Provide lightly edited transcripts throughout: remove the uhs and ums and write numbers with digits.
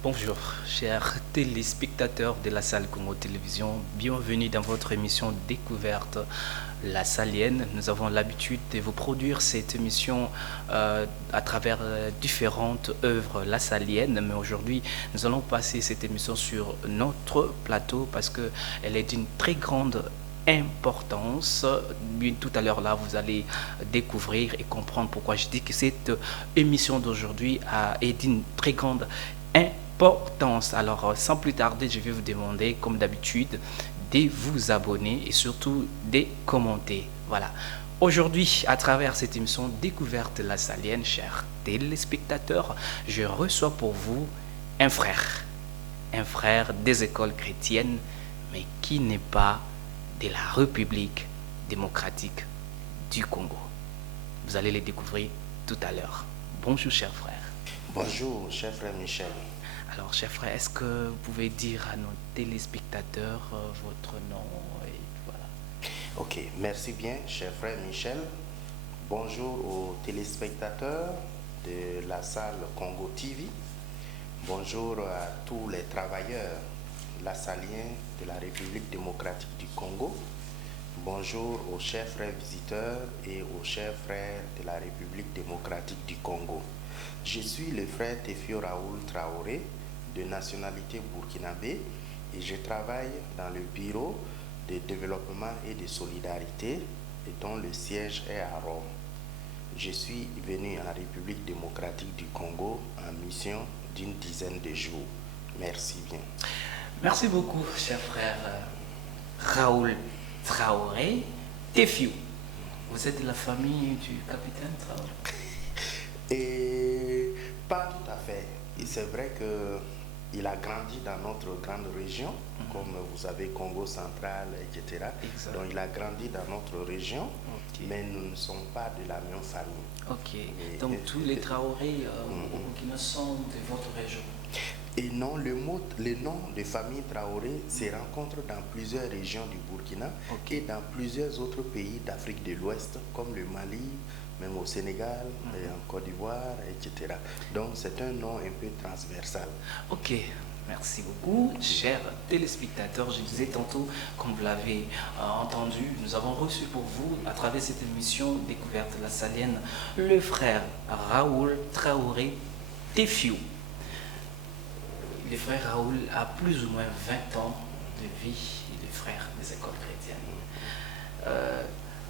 Bonjour, chers téléspectateurs de la salle Congo Télévision. Bienvenue dans votre émission Découverte la Salienne. Nous avons l'habitude de vous produire cette émission à travers différentes œuvres la Salienne. Mais aujourd'hui, nous allons passer cette émission sur notre plateau parce qu'elle est d'une très grande importance. Tout à l'heure là, vous allez découvrir et comprendre pourquoi je dis que cette émission d'aujourd'hui est d'une très grande importance. Alors, sans plus tarder, je vais vous demander, comme d'habitude, de vous abonner et surtout de commenter. Voilà. Aujourd'hui, à travers cette émission Découverte la Salienne, chers téléspectateurs, je reçois pour vous un frère des écoles chrétiennes, mais qui n'est pas de la République démocratique du Congo. Vous allez les découvrir tout à l'heure. Bonjour, cher frère. Bonjour, cher frère Michel. Alors, cher frère, est-ce que vous pouvez dire à nos téléspectateurs votre nom et voilà. Ok, merci bien, cher frère Michel. Bonjour aux téléspectateurs de la salle Congo TV. Bonjour à tous les travailleurs lassaliens de la République démocratique du Congo. Bonjour aux chers frères visiteurs et aux chers frères de la République démocratique du Congo. Je suis le frère Tefio Raoul Traoré, de nationalité burkinabé, et je travaille dans le bureau de développement et de solidarité, et dont le siège est à Rome. Je suis venu en République démocratique du Congo en mission d'une dizaine de jours. Merci bien. Merci beaucoup, cher frère Raoul Traoré Tefio. Vous êtes de la famille du capitaine Traoré? Et pas tout à fait. Et c'est vrai qu'il a grandi dans notre grande région, comme vous savez, Congo central, etc. Exact. Donc il a grandi dans notre région, mais nous ne sommes pas de la même famille. Ok. Donc tous les Traoré au Burkina sont de votre région? Et non, le nom de famille Traoré se rencontre dans plusieurs régions du Burkina et dans plusieurs autres pays d'Afrique de l'Ouest, comme le Mali, même au Sénégal, et en Côte d'Ivoire, etc. Donc c'est un nom un peu transversal. Ok, merci beaucoup. Chers téléspectateurs, je disais tantôt, comme vous l'avez entendu, nous avons reçu pour vous, à travers cette émission Découverte la Salienne, le frère Raoul Traoré Tefio. Le frère Raoul a plus ou moins 20 ans de vie, il est frère des écoles chrétiennes.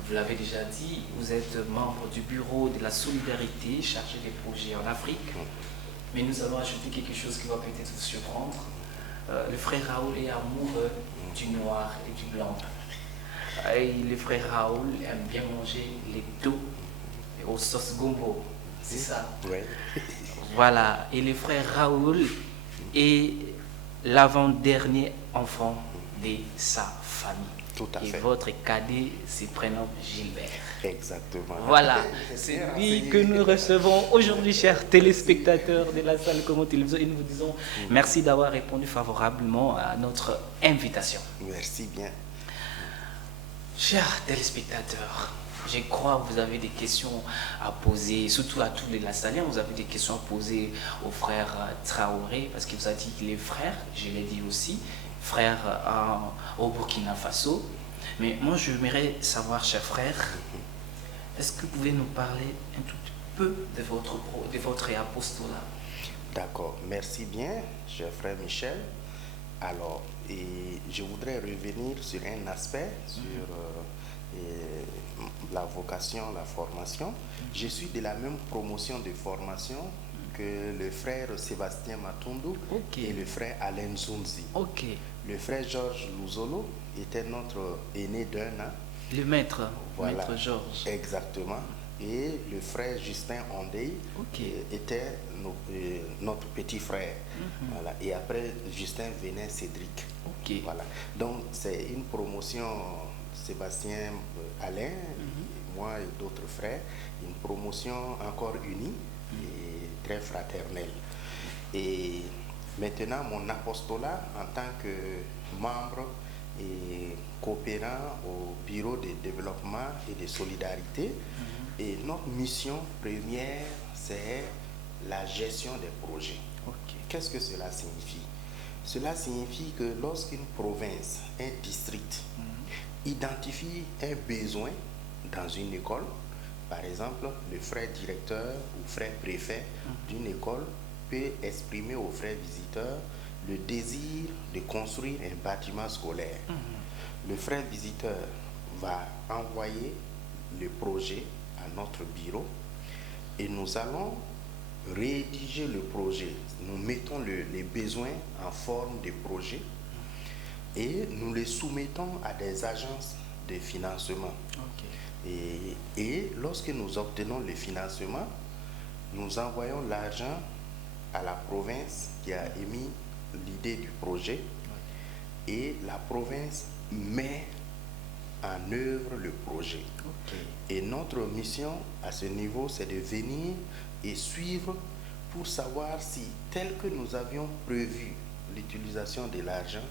Vous l'avez déjà dit, vous êtes membre du bureau de la solidarité chargé des projets en Afrique. Mais nous allons ajouter quelque chose qui va peut-être vous surprendre. Le frère Raoul est amoureux du noir et du blanc. Et le frère Raoul aime bien manger les dos aux sauces gombo. C'est ça? Oui. Voilà. Et le frère Raoul est l'avant-dernier enfant de sa famille. Tout à fait. Et votre cadet se prénomme Gilbert. Exactement. Voilà, c'est lui que nous recevons aujourd'hui, chers téléspectateurs de la salle Congo Télévision, et nous vous disons merci d'avoir répondu favorablement à notre invitation. Merci bien. Chers téléspectateurs, je crois que vous avez des questions à poser, surtout à tous les Lassaliens, vous avez des questions à poser au frère Traoré, parce qu'il vous a dit qu'il est frère, je l'ai dit aussi, frère au Burkina Faso. Mais moi, j'aimerais savoir, cher frère, est-ce que vous pouvez nous parler un tout petit peu de votre apostolat? D'accord, merci bien, cher frère Michel. Alors, je voudrais revenir sur un aspect, sur la vocation, la formation. Je suis de la même promotion de formation que le frère Sébastien Matundu et le frère Alain Zunzi. Le frère Georges Louzolo était notre aîné d'1 an. Le maître, voilà. Maître Georges. Exactement. Et le frère Justin Ondey était notre petit frère. Voilà. Et après Justin venait Cédric. Voilà. Donc c'est une promotion, Sébastien, Alain, moi et d'autres frères, une promotion encore unie et très fraternelle. Et maintenant, mon apostolat en tant que membre et coopérant au bureau de développement et de solidarité, et notre mission première, c'est la gestion des projets. Qu'est-ce que cela signifie? Cela signifie que lorsqu'une province, un district, identifie un besoin dans une école, par exemple, le frère directeur ou frère préfet d'une école peut exprimer aux frères visiteurs le désir de construire un bâtiment scolaire. Le frère visiteur va envoyer le projet à notre bureau et nous allons rédiger le projet. Nous mettons les besoins en forme de projet et nous les soumettons à des agences de financement. Et lorsque nous obtenons le financement, nous envoyons l'argent à la province qui a émis l'idée du projet et la province met en œuvre le projet. Et notre mission à ce niveau, c'est de venir et suivre pour savoir si, tel que nous avions prévu l'utilisation de l'argent,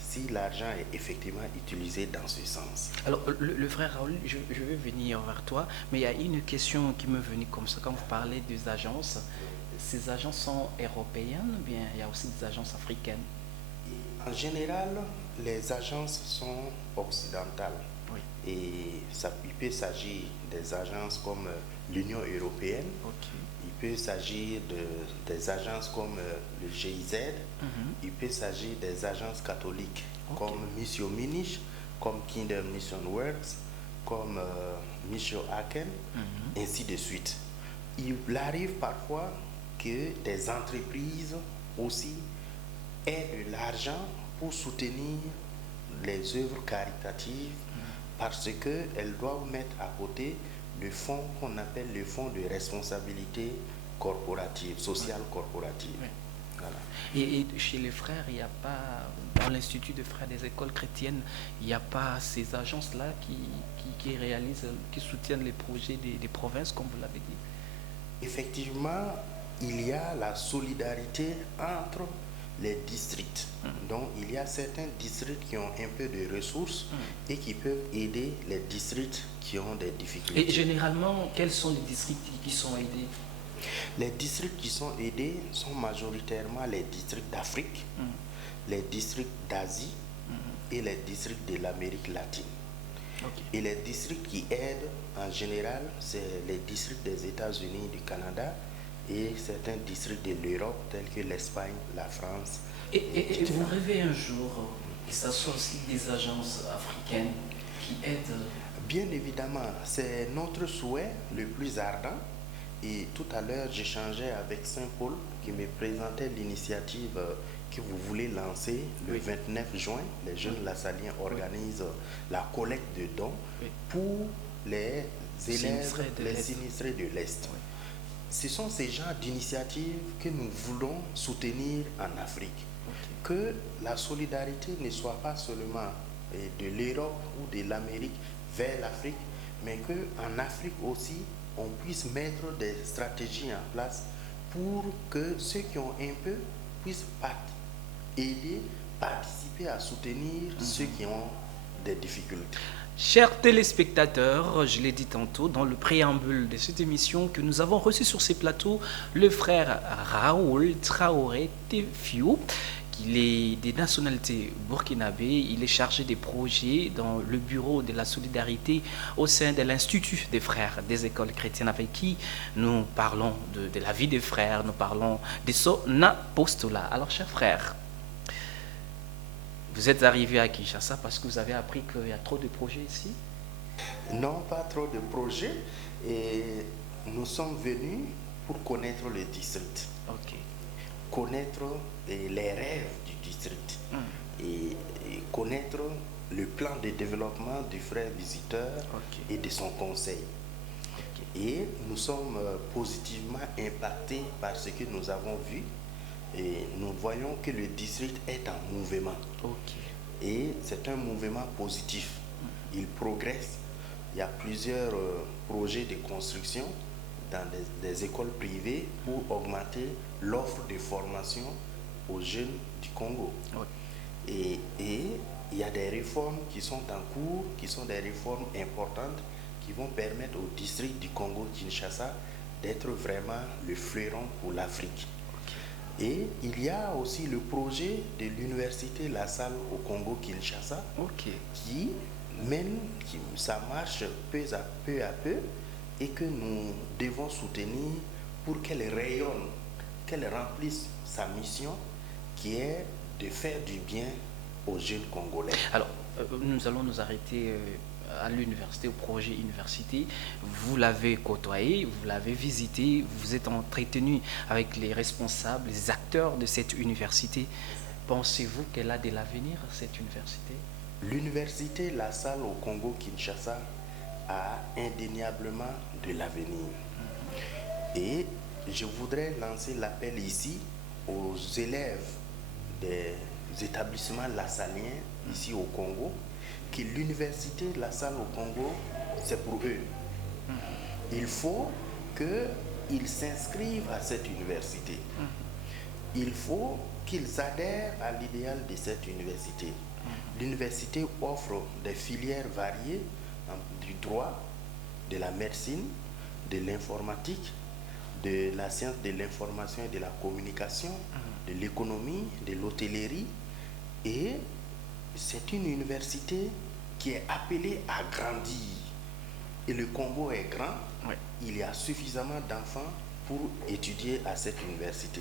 si l'argent est effectivement utilisé dans ce sens. Alors, le frère Raoul, je vais venir vers toi, mais il y a une question qui me venait comme ça. Quand vous parlez des agences, ces agences sont européennes ou bien il y a aussi des agences africaines? En général, les agences sont occidentales. Et il peut s'agir des agences comme l'Union européenne, il peut s'agir des agences comme le GIZ, il peut s'agir des agences catholiques comme Mission Munich, comme Kingdom Mission Works, comme Mission Aken, ainsi de suite. Il arrive parfois que des entreprises aussi aient de l'argent pour soutenir les œuvres caritatives parce qu'elles doivent mettre à côté le fonds qu'on appelle le fonds de responsabilité corporative, sociale corporative. Voilà. Et chez les frères, il n'y a pas, dans l'Institut des frères des écoles chrétiennes, il n'y a pas ces agences-là qui réalisent, qui soutiennent les projets des provinces, comme vous l'avez dit? Effectivement, il y a la solidarité entre les districts. Donc, il y a certains districts qui ont un peu de ressources et qui peuvent aider les districts qui ont des difficultés. Et généralement, quels sont les districts qui sont aidés? Les districts qui sont aidés sont majoritairement les districts d'Afrique, les districts d'Asie et les districts de l'Amérique latine. Et les districts qui aident, en général, c'est les districts des États-Unis, du Canada, et certains districts de l'Europe, tels que l'Espagne, la France. Et vous rêvez un jour que ce soit aussi des agences africaines qui aident? Bien évidemment, c'est notre souhait le plus ardent. Et tout à l'heure, j'échangeais avec Saint-Paul qui me présentait l'initiative que vous voulez lancer le 29 juin. Les jeunes Lassaliens organisent la collecte de dons pour les élèves, les sinistrés de l'Est. Ce sont ces genres d'initiatives que nous voulons soutenir en Afrique. Que la solidarité ne soit pas seulement de l'Europe ou de l'Amérique vers l'Afrique, mais qu'en Afrique aussi, on puisse mettre des stratégies en place pour que ceux qui ont un peu puissent aider, participer à soutenir ceux qui ont des difficultés. Chers téléspectateurs, je l'ai dit tantôt dans le préambule de cette émission que nous avons reçu sur ces plateaux le frère Raoul Traoré Tefiou, qu'il est des nationalités burkinabé. Il est chargé des projets dans le bureau de la solidarité au sein de l'Institut des frères des écoles chrétiennes, avec qui nous parlons de la vie des frères, nous parlons de son apostolat. Alors, chers frères, vous êtes arrivé à Kinshasa parce que vous avez appris qu'il y a trop de projets ici? Non, pas trop de projets. Et nous sommes venus pour connaître le district. Connaître les rêves du district. Et connaître le plan de développement du frère visiteur et de son conseil. Et nous sommes positivement impactés par ce que nous avons vu. Et nous voyons que le district est en mouvement. Et c'est un mouvement positif. Il progresse. Il y a plusieurs projets de construction dans des écoles privées pour augmenter l'offre de formation aux jeunes du Congo. Et il y a des réformes qui sont en cours, qui sont des réformes importantes, qui vont permettre au district du Congo-Kinshasa d'être vraiment le fleuron pour l'Afrique. Et il y a aussi le projet de l'université La Salle au Congo-Kinshasa Ok. qui ça marche peu à peu et que nous devons soutenir pour qu'elle rayonne, qu'elle remplisse sa mission qui est de faire du bien aux jeunes Congolais. Alors, nous allons nous arrêter à l'université, au projet université. Vous l'avez côtoyé, vous l'avez visité, vous êtes entretenu avec les responsables, les acteurs de cette université. Pensez-vous qu'elle a de l'avenir, cette université? L'université La Salle au Congo-Kinshasa a indéniablement de l'avenir. Et je voudrais lancer l'appel ici aux élèves des établissements lassaliens ici au Congo, que l'université La Salle au Congo, c'est pour eux. Il faut qu'ils s'inscrivent à cette université. Il faut qu'ils adhèrent à l'idéal de cette université. L'université offre des filières variées du droit, de la médecine, de l'informatique, de la science de l'information et de la communication, de l'économie, de l'hôtellerie. Et c'est une université qui est appelée à grandir. Et le Congo est grand, Oui. il y a suffisamment d'enfants pour étudier à cette université.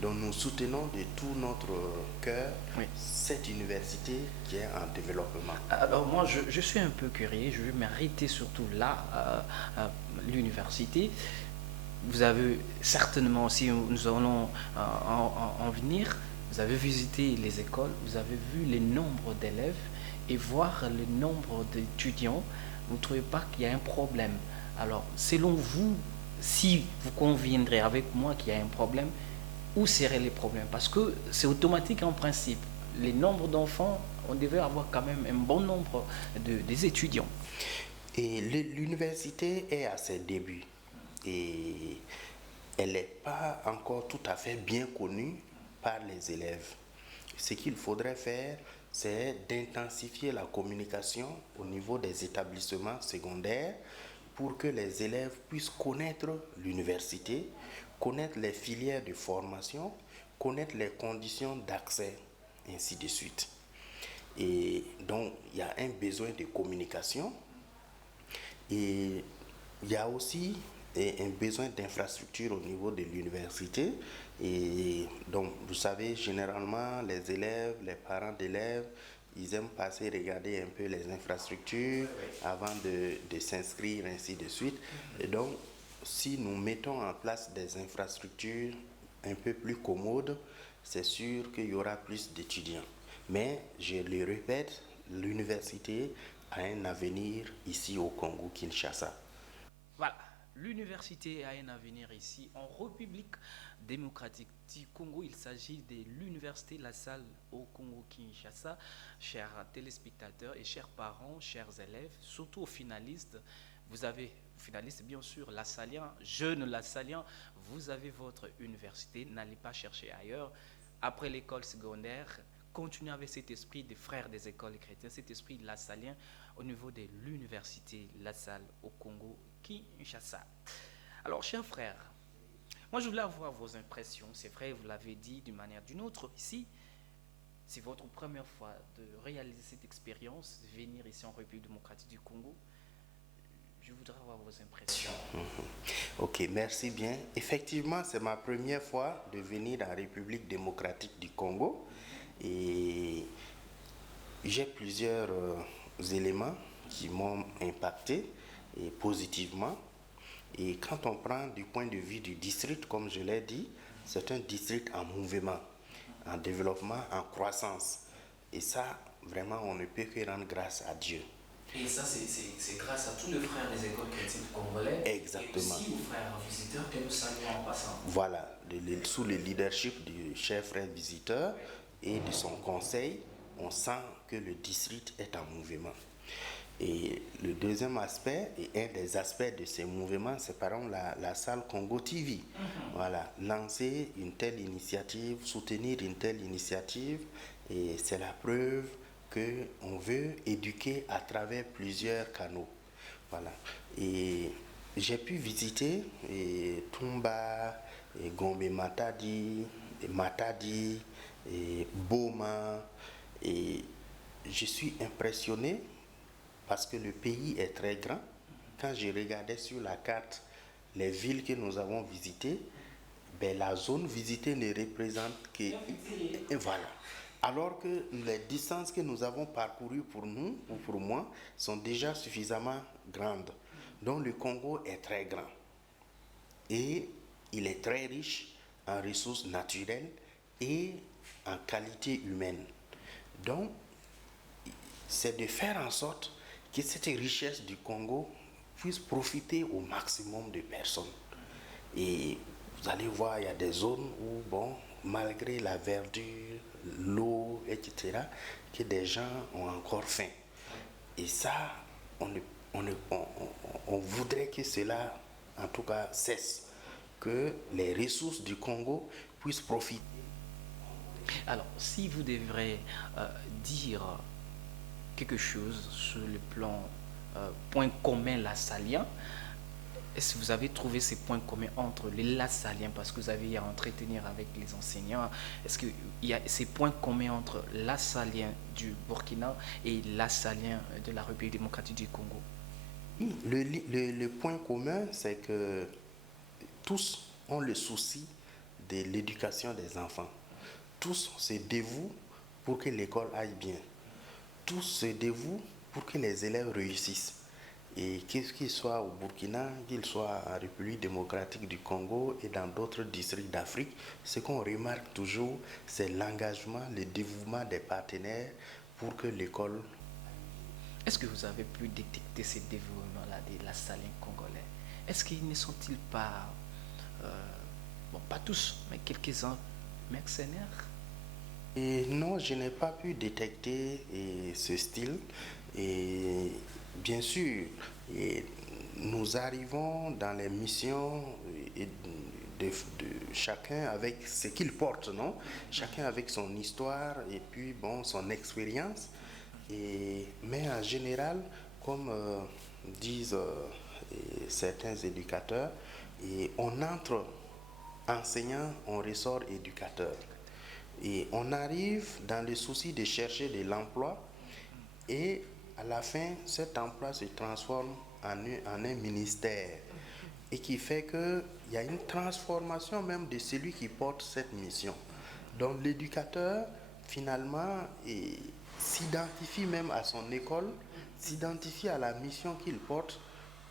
Donc nous soutenons de tout notre cœur cette université qui est en développement. Alors moi, je suis un peu curieux, je vais m'arrêter surtout là, à l'université. Vous avez certainement aussi, nous allons en venir, vous avez visité les écoles, vous avez vu le nombre d'élèves et voir le nombre d'étudiants, vous ne trouvez pas qu'il y a un problème? Alors, selon vous, si vous conviendrez avec moi qu'il y a un problème, où seraient les problèmes? Parce que c'est automatique en principe. Les nombres d'enfants, on devait avoir quand même un bon nombre des étudiants. Et l'université est à ses débuts. Et elle n'est pas encore tout à fait bien connue par les élèves. Ce qu'il faudrait faire, c'est d'intensifier la communication au niveau des établissements secondaires pour que les élèves puissent connaître l'université, connaître les filières de formation, connaître les conditions d'accès, ainsi de suite. Et donc, il y a un besoin de communication et il y a aussi un besoin d'infrastructure au niveau de l'université. Et donc, vous savez, généralement, les élèves, les parents d'élèves, ils aiment passer regarder un peu les infrastructures avant de s'inscrire, ainsi de suite. Et donc, si nous mettons en place des infrastructures un peu plus commodes, c'est sûr qu'il y aura plus d'étudiants. Mais, je le répète, l'université a un avenir ici au Congo-Kinshasa. Voilà, l'université a un avenir ici en République démocratique du Congo. Il s'agit de l'université La Salle au Congo-Kinshasa. Chers téléspectateurs et chers parents, chers élèves, surtout aux finalistes, vous avez, finalistes bien sûr, Lassalien, jeunes Lassaliens, vous avez votre université, n'allez pas chercher ailleurs. Après l'école secondaire, continuez avec cet esprit des frères des écoles chrétiennes, cet esprit lassalien au niveau de l'université La Salle au Congo-Kinshasa. Alors, chers frères, moi je voulais avoir vos impressions. C'est vrai, vous l'avez dit d'une manière ou d'une autre. Ici, c'est votre première fois de réaliser cette expérience, de venir ici en République démocratique du Congo. Je voudrais avoir vos impressions. Ok, merci bien. Effectivement, c'est ma première fois de venir en République démocratique du Congo et j'ai plusieurs éléments qui m'ont impacté et positivement. Et quand on prend du point de vue du district, comme je l'ai dit, c'est un district en mouvement, en développement, en croissance. Et ça, vraiment, on ne peut que rendre grâce à Dieu. Et ça, c'est grâce à tous les frères des écoles chrétiennes congolais. Exactement. Et aussi aux frères visiteurs que nous saluons en passant. Voilà, sous le leadership du chef frère visiteur et de son conseil, on sent que le district est en mouvement. Et le deuxième aspect, et un des aspects de ces mouvements, c'est par exemple la salle Congo TV. Voilà, lancer une telle initiative, soutenir une telle initiative, et c'est la preuve qu'on veut éduquer à travers plusieurs canaux. Voilà. Et j'ai pu visiter Tumba, Gombe Matadi, Matadi, et Boma. Et je suis impressionné parce que le pays est très grand. Quand je regardais sur la carte les villes que nous avons visitées, ben, la zone visitée ne représente que... Et voilà. Alors que les distances que nous avons parcourues pour nous ou pour moi sont déjà suffisamment grandes. Donc le Congo est très grand. Et il est très riche en ressources naturelles et en qualité humaine. Donc, c'est de faire en sorte que cette richesse du Congo puisse profiter au maximum de personnes. Et vous allez voir, il y a des zones où, bon, malgré la verdure, l'eau, etc., que des gens ont encore faim. Et ça, on voudrait que cela, en tout cas, cesse. Que les ressources du Congo puissent profiter. Alors, si vous devrez dire quelque chose sur le plan point commun lassalien, est-ce que vous avez trouvé ces points communs entre les Lassaliens, parce que vous avez à entretenir avec les enseignants, est-ce qu'il y a ces points communs entre Lassaliens du Burkina et Lassaliens de la République démocratique du Congo? Le point commun, c'est que tous ont le souci de l'éducation des enfants. Tous se dévouent pour que l'école aille bien. Tous se dévouent pour que les élèves réussissent. Et qu'ils soient au Burkina, qu'ils soient en République démocratique du Congo et dans d'autres districts d'Afrique, ce qu'on remarque toujours, c'est l'engagement, le dévouement des partenaires pour que l'école... Est-ce que vous avez pu détecter ces dévouements-là des Lassaliens congolais? Est-ce qu'ils ne sont-ils pas, bon, pas tous, mais quelques-uns mercenaires? Et non, je n'ai pas pu détecter ce style. Et bien sûr, nous arrivons dans les missions de chacun avec ce qu'il porte, non? Chacun avec son histoire et puis bon, son expérience. Mais en général, comme disent certains éducateurs, on entre enseignant, on ressort éducateur. Et on arrive dans le souci de chercher de l'emploi et à la fin, cet emploi se transforme en un ministère et qui fait qu'il y a une transformation même de celui qui porte cette mission. Donc l'éducateur, finalement, s'identifie même à son école, s'identifie à la mission qu'il porte,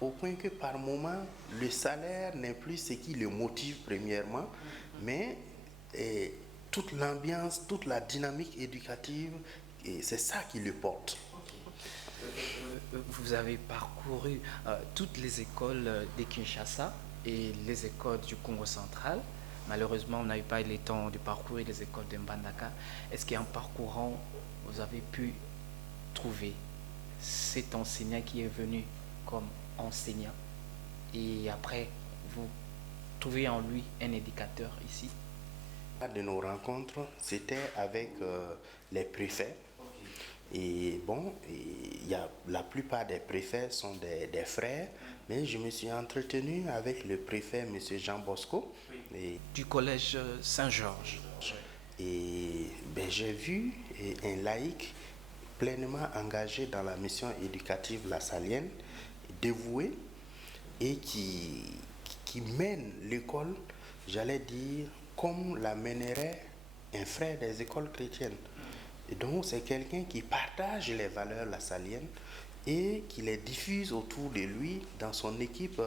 au point que par moment, le salaire n'est plus ce qui le motive premièrement, mais toute l'ambiance, toute la dynamique éducative, c'est ça qui le porte. Vous avez parcouru toutes les écoles de Kinshasa et les écoles du Congo central. Malheureusement, on n'a eu pas eu le temps de parcourir les écoles de Mbandaka. Est-ce qu'en parcourant, vous avez pu trouver cet enseignant qui est venu comme enseignant et après, vous trouvez en lui un éducateur ici? De nos rencontres, c'était avec les préfets. Et bon, la plupart des préfets sont des frères, mais je me suis entretenu avec le préfet, M. Jean Bosco. Du collège Saint-Georges. Et ben, j'ai vu un laïc pleinement engagé dans la mission éducative lassalienne, dévoué, et qui mène l'école, j'allais dire, comme la mènerait un frère des écoles chrétiennes. Et donc c'est quelqu'un qui partage les valeurs lassaliennes et qui les diffuse autour de lui dans son équipe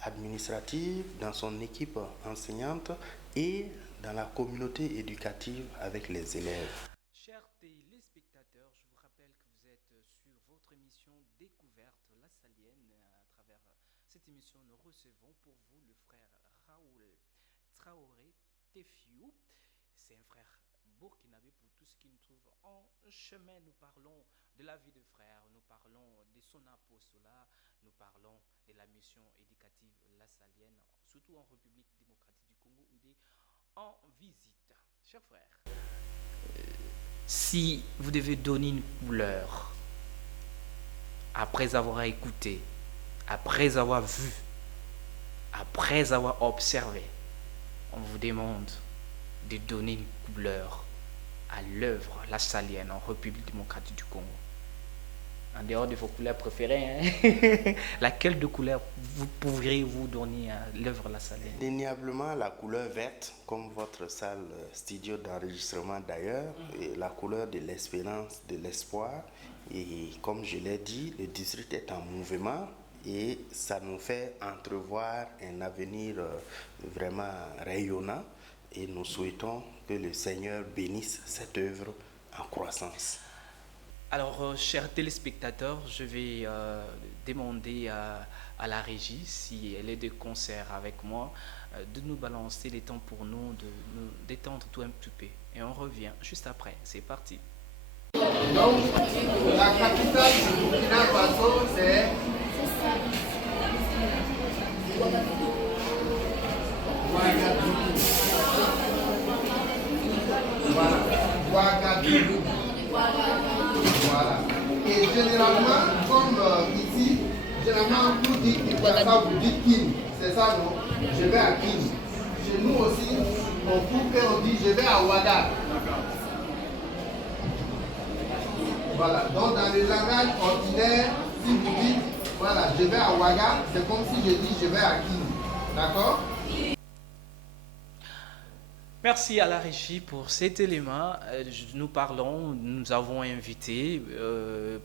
administrative, dans son équipe enseignante et dans la communauté éducative avec les élèves. Chers téléspectateurs, je vous rappelle que vous êtes sur votre émission Découverte lassalienne. À travers cette émission, nous recevons pour vous le frère Raoul Traoré Tefiou. C'est un frère burkinabé pour tout ce qui nous trouve en chemin. Nous parlons de la vie de frère, nous parlons de son apostolat, nous parlons de la mission éducative lassalienne, surtout en République démocratique du Congo où il est en visite. Chers frères, si vous devez donner une couleur après avoir écouté, après avoir vu, après avoir observé, on vous demande de donner une couleur à l'œuvre La Salienne en République démocratique du Congo? En dehors de vos couleurs préférées, hein, laquelle de couleurs vous pourriez-vous donner à l'œuvre La Salienne? Indéniablement la couleur verte, comme votre salle studio d'enregistrement d'ailleurs, et la couleur de l'espérance, de l'espoir. Et comme je l'ai dit, le district est en mouvement et ça nous fait entrevoir un avenir vraiment rayonnant. Et nous souhaitons que le Seigneur bénisse cette œuvre en croissance. Alors, chers téléspectateurs, je vais demander à la régie, si elle est de concert avec moi, de nous balancer les temps pour nous, de nous détendre tout un petit peu. Et on revient juste après. C'est parti. Donc, la capitale du Burkina Faso, c'est Ouagadougou. Voilà, Ouagadougou. Voilà. Et généralement, comme ici, généralement, vous dites Kinshasa, vous dites Kin. C'est ça, non? Je vais à Kin. Chez nous aussi, on coupe et on dit je vais à Ouaga. Voilà. Donc, dans le langage ordinaire, si vous dites, voilà, je vais à Ouaga, c'est comme si je dis je vais à Kin. D'accord? Merci à la régie pour cet élément. Nous avons invité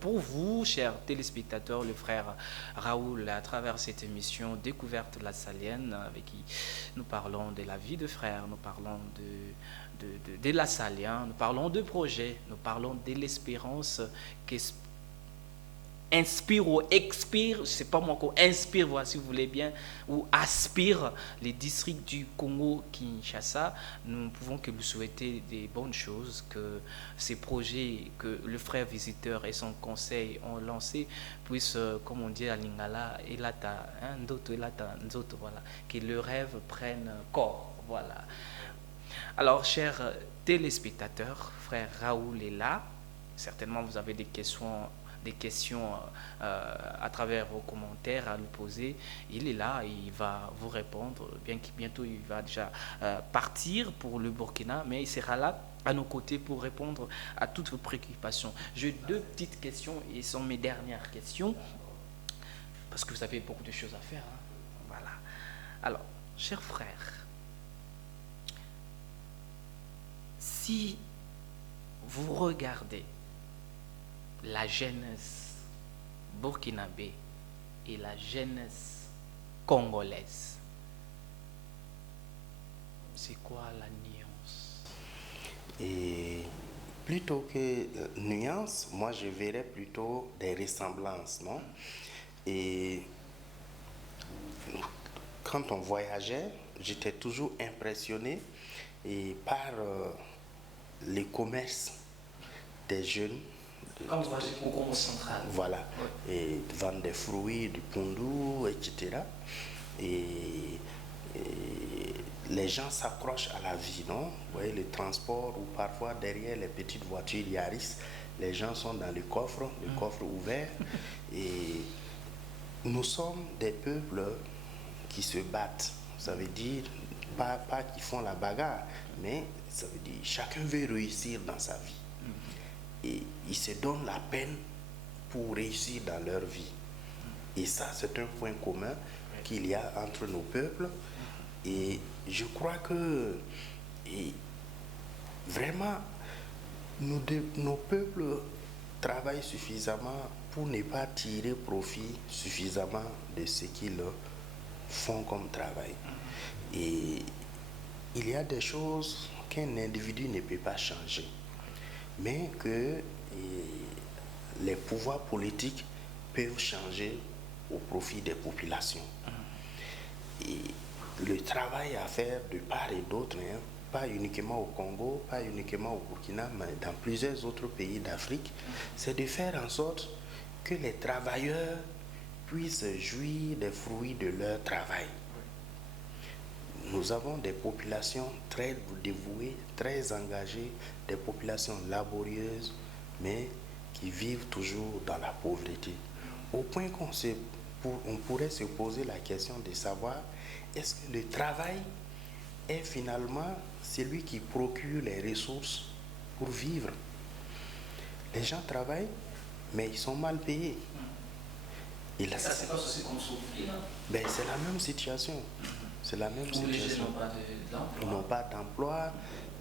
pour vous, chers téléspectateurs, le frère Raoul à travers cette émission Découverte la Salienne, avec qui nous parlons de la vie de frère, nous parlons de la Salienne, nous parlons de projets, nous parlons de l'espérance qui inspire ou expire, c'est pas moi qu'on inspire, voilà, si vous voulez bien, ou aspire les districts du Congo-Kinshasa. Nous ne pouvons que lui souhaiter des bonnes choses, que ces projets que le frère visiteur et son conseil ont lancés puissent, comme on dit à Lingala, voilà, que le rêve prenne corps. Voilà. Alors, chers téléspectateurs, frère Raoul est là. Certainement, vous avez des questions à travers vos commentaires à lui poser. Il est là, il va vous répondre, bien que bientôt il va déjà partir pour le Burkina, mais il sera là à nos côtés pour répondre à toutes vos préoccupations. J'ai deux petites questions et ce sont mes dernières questions, parce que vous avez beaucoup de choses à faire, hein. Voilà. Alors, chers frères, si vous regardez la jeunesse burkinabé et la jeunesse congolaise, c'est quoi la nuance? Et plutôt que nuance, moi je verrais plutôt des ressemblances, non? Et quand on voyageait, j'étais toujours impressionné et par les commerces des jeunes. Quand vous voyagez au Congo central. Voilà. Oui. Et vendre des fruits, du pondou, etc. Et les gens s'accrochent à la vie, non? Vous voyez, le transport ou parfois derrière les petites voitures Yaris, les gens sont dans le coffre ouvert. Et nous sommes des peuples qui se battent. Ça veut dire, pas qui font la bagarre, mais ça veut dire chacun veut réussir dans sa vie. Et ils se donnent la peine pour réussir dans leur vie. Et ça, c'est un point commun qu'il y a entre nos peuples. Et je crois que vraiment, nos peuples travaillent suffisamment pour ne pas tirer profit suffisamment de ce qu'ils font comme travail. Et il y a des choses qu'un individu ne peut pas changer, mais que les pouvoirs politiques peuvent changer au profit des populations. Et le travail à faire de part et d'autre, hein, pas uniquement au Congo, pas uniquement au Burkina, mais dans plusieurs autres pays d'Afrique, c'est de faire en sorte que les travailleurs puissent jouir des fruits de leur travail. Nous avons des populations très dévouées, très engagées, des populations laborieuses, mais qui vivent toujours dans la pauvreté. Au point qu'on pourrait se poser la question de savoir est-ce que le travail est finalement c'est lui qui procure les ressources pour vivre. Les gens travaillent, mais ils sont mal payés. Et là, ça, c'est pas aussi comme ça. Ben, c'est la même situation. C'est la même Où les jeunes situation. n'ont pas d'emploi. Ils n'ont pas d'emploi,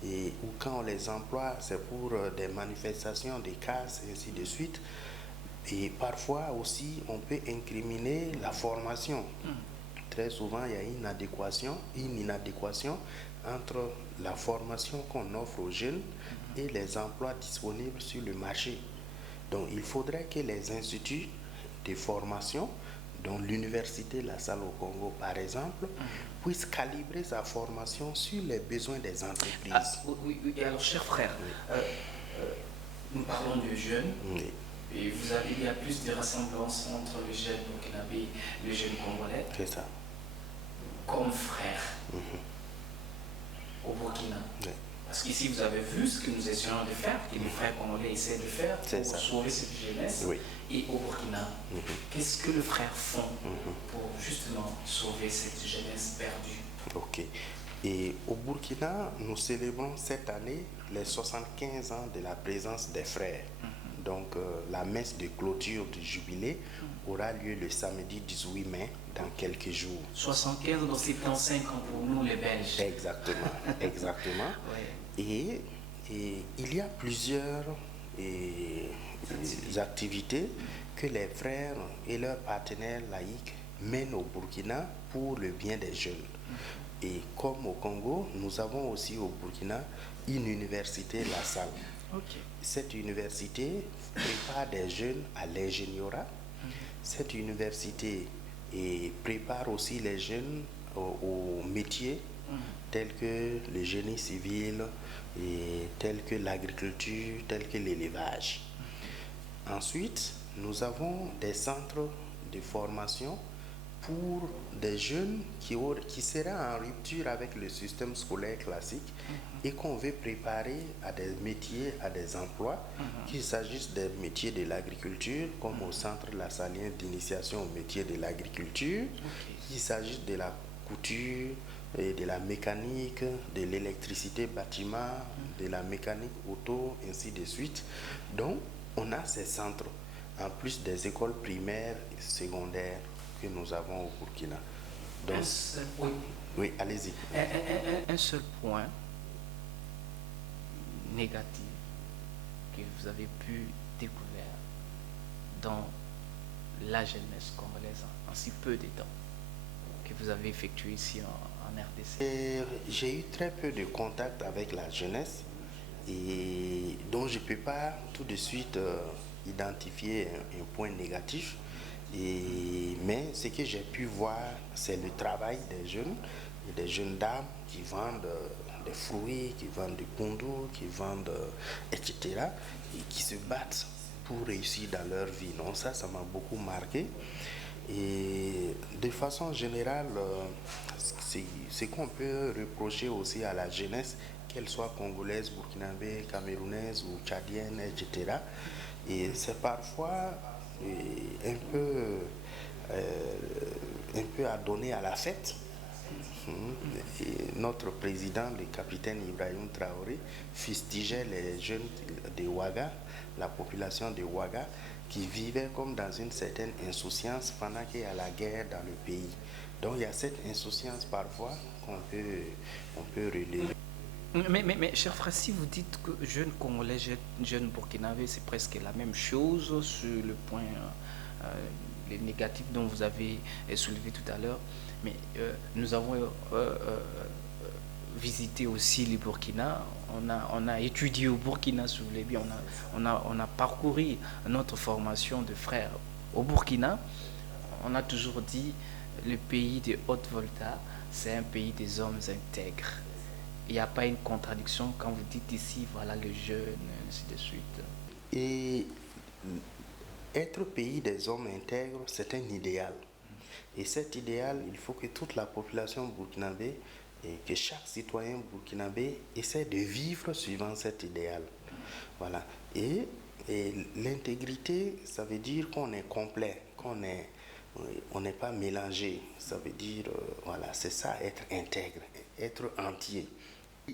et ou quand on les emploie, c'est pour des manifestations, des casses, et ainsi de suite. Et parfois aussi, on peut incriminer la formation. Très souvent, il y a une inadéquation entre la formation qu'on offre aux jeunes et les emplois disponibles sur le marché. Donc, il faudrait que les instituts de formation, dont l'Université La Salle au Congo, par exemple, puissent calibrer sa formation sur les besoins des entreprises. Ah, oui, oui. Et alors, cher frère, nous parlons de jeunes. Oui, Et vous avez, il y a plus de ressemblances entre le jeune burkinabé et le jeune congolais c'est ça. comme frères au Burkina. Oui. Parce qu'ici, vous avez vu ce que nous essayons de faire, que les frères congolais essaient de faire C'est pour ça. sauver cette jeunesse. Oui. Et au Burkina, qu'est-ce que les frères font pour justement sauver cette jeunesse perdue? Ok. Et au Burkina, nous célébrons cette année les 75 ans de la présence des frères. Donc, la messe de clôture du jubilé aura lieu le samedi 18 mai, dans quelques jours. 75, donc c'est 75 ans pour nous les Belges. Exactement, exactement. Ouais. Et il y a plusieurs activités que les frères et leurs partenaires laïcs mènent au Burkina pour le bien des jeunes. Et comme au Congo, nous avons aussi au Burkina une université, La Salle. Ok. Cette université prépare des jeunes à l'ingénierat. Cette université prépare aussi les jeunes aux métiers tels que le génie civil, tels que l'agriculture, tels que l'élevage. Ensuite, nous avons des centres de formation pour des jeunes qui seraient en rupture avec le système scolaire classique et qu'on veut préparer à des métiers, à des emplois, qu'il s'agisse des métiers de l'agriculture, comme au centre La Salien d'initiation au métier de l'agriculture, qu'il s'agisse de la couture, et de la mécanique, de l'électricité bâtiment, de la mécanique auto, ainsi de suite. Donc, on a ces centres, en plus des écoles primaires et secondaires que nous avons au Burkina. Donc, Oui. oui, allez-y. Un seul point négatif que vous avez pu découvrir dans la jeunesse congolaise en si peu de temps que vous avez effectué ici en RDC. J'ai eu très peu de contact avec la jeunesse et donc je ne peux pas tout de suite identifier un point négatif. Mais ce que j'ai pu voir, c'est le travail des jeunes dames qui vendent des fruits, qui vendent du pondo, qui vendent, etc. et qui se battent pour réussir dans leur vie. Donc ça m'a beaucoup marqué. Et de façon générale, ce qu'on peut reprocher aussi à la jeunesse, qu'elle soit congolaise, burkinabé, camerounaise ou tchadienne, etc., et c'est parfois un peu adonné à la fête. Et notre président, le capitaine Ibrahim Traoré, fustigeait les jeunes de Ouaga, la population de Ouaga, qui vivaient comme dans une certaine insouciance pendant qu'il y a la guerre dans le pays. Donc il y a cette insouciance parfois qu'on peut relever. Mais cher frère, si vous dites que jeunes Congolais, jeunes Burkinabés, c'est presque la même chose sur le point les négatifs dont vous avez soulevé tout à l'heure, mais nous avons visité aussi le Burkina, on a étudié au Burkina, si vous voulez bien, on a parcouru notre formation de frères au Burkina. On a toujours dit le pays de Haute-Volta, c'est un pays des hommes intègres. Il n'y a pas une contradiction quand vous dites ici, voilà le jeune, ainsi de suite. Et être pays des hommes intègres, c'est un idéal. Et cet idéal, il faut que toute la population burkinabé et que chaque citoyen burkinabé essaie de vivre suivant cet idéal. Voilà. Et l'intégrité, ça veut dire qu'on est complet, on n'est pas mélangé. Ça veut dire, voilà, c'est ça, être intègre, être entier.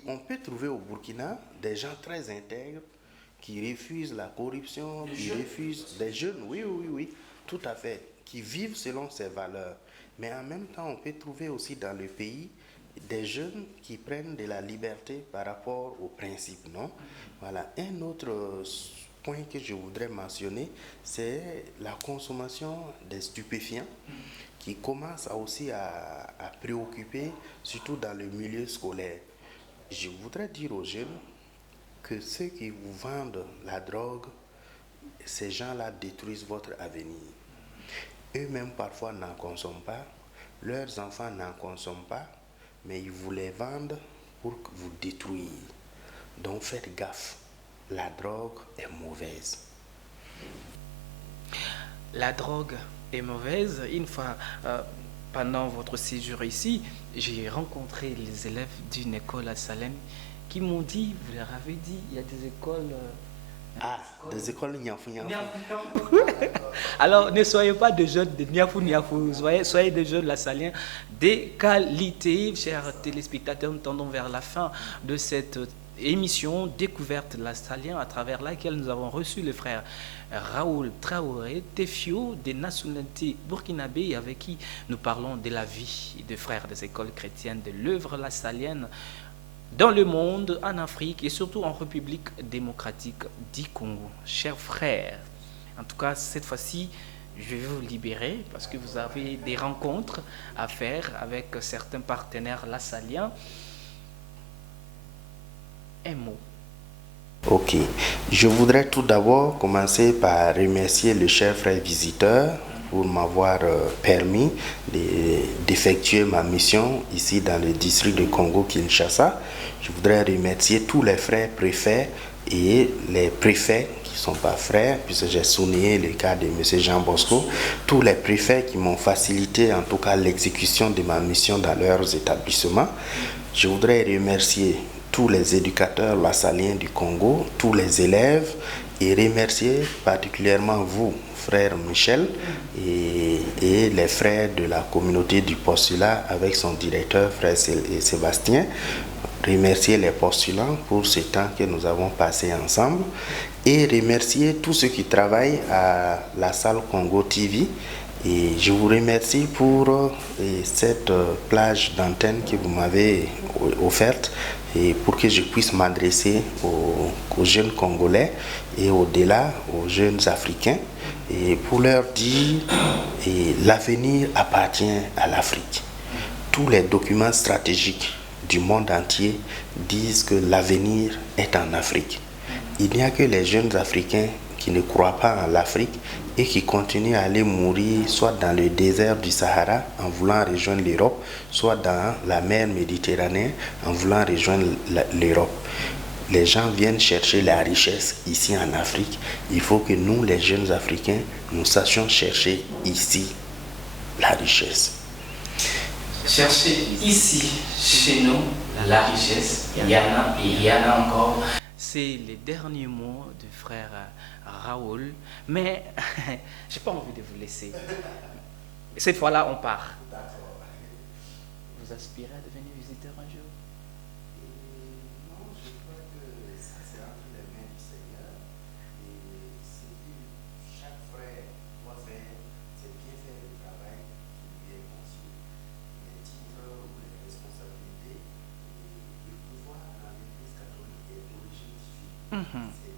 On peut trouver au Burkina des gens très intègres qui refusent la corruption, qui refusent des jeunes, oui, oui, oui, tout à fait, qui vivent selon ces valeurs. Mais en même temps, on peut trouver aussi dans le pays des jeunes qui prennent de la liberté par rapport aux principes, non? Voilà. Un autre point que je voudrais mentionner, c'est la consommation des stupéfiants qui commence aussi à préoccuper, surtout dans le milieu scolaire. Je voudrais dire aux jeunes que ceux qui vous vendent la drogue, ces gens-là détruisent votre avenir. Eux-mêmes parfois n'en consomment pas, leurs enfants n'en consomment pas, mais ils vous les vendent pour vous détruire. Donc faites gaffe, la drogue est mauvaise. La drogue est mauvaise. Une fois, pendant votre séjour ici, j'ai rencontré les élèves d'une école à Salem qui m'ont dit, vous leur avez dit, il y a des écoles... Des écoles Niafou. Alors, ne soyez pas des jeunes de Niafou, soyez des jeunes lassaliens de qualité. Chers téléspectateurs, nous tendons vers la fin de cette émission Découverte Lassalien, à travers laquelle nous avons reçu le frère Raoul Traoré Tefio, des nationalités burkinabé, avec qui nous parlons de la vie des frères des écoles chrétiennes, de l'œuvre lassalienne dans le monde, en Afrique et surtout en République démocratique du Congo. Chers frères, en tout cas, cette fois-ci, je vais vous libérer parce que vous avez des rencontres à faire avec certains partenaires lassaliens. Un mot. Ok. Je voudrais tout d'abord commencer par remercier le cher frère visiteur pour m'avoir permis d'effectuer ma mission ici dans le district de Congo-Kinshasa. Je voudrais remercier tous les frères préfets et les préfets qui ne sont pas frères, puisque j'ai souligné le cas de M. Jean Bosco, tous les préfets qui m'ont facilité en tout cas l'exécution de ma mission dans leurs établissements. Je voudrais remercier tous les éducateurs lassaliens du Congo, tous les élèves, et remercier particulièrement vous, frère Michel, et les frères de la communauté du postulat avec son directeur, frère Sébastien. Remercier les postulants pour ce temps que nous avons passé ensemble et remercier tous ceux qui travaillent à la salle Congo TV. Et je vous remercie pour cette plage d'antenne que vous m'avez offerte et pour que je puisse m'adresser aux jeunes Congolais et au-delà aux jeunes Africains et pour leur dire l'avenir appartient à l'Afrique. Tous les documents stratégiques du monde entier disent que l'avenir est en Afrique. Il n'y a que les jeunes Africains qui ne croient pas en l'Afrique et qui continuent à aller mourir soit dans le désert du Sahara en voulant rejoindre l'Europe, soit dans la mer Méditerranée en voulant rejoindre l'Europe. Les gens viennent chercher la richesse ici en Afrique. Il faut que nous, les jeunes Africains, nous sachions chercher ici la richesse. Cherchez ici, chez nous, la richesse. Il y en a et il y en a encore. C'est les derniers mots du frère Raoul. Mais j'ai pas envie de vous laisser. Cette fois-là, on part. Vous aspirez à devenir visiteur un jour? Non, je crois que ça c'est entre les mains du Seigneur. Et ce que chaque frère doit faire, c'est bien faire le travail qui lui est confié. Les titres ou les responsabilités, le pouvoir dans l'Église catholique est d'origine divine. C'est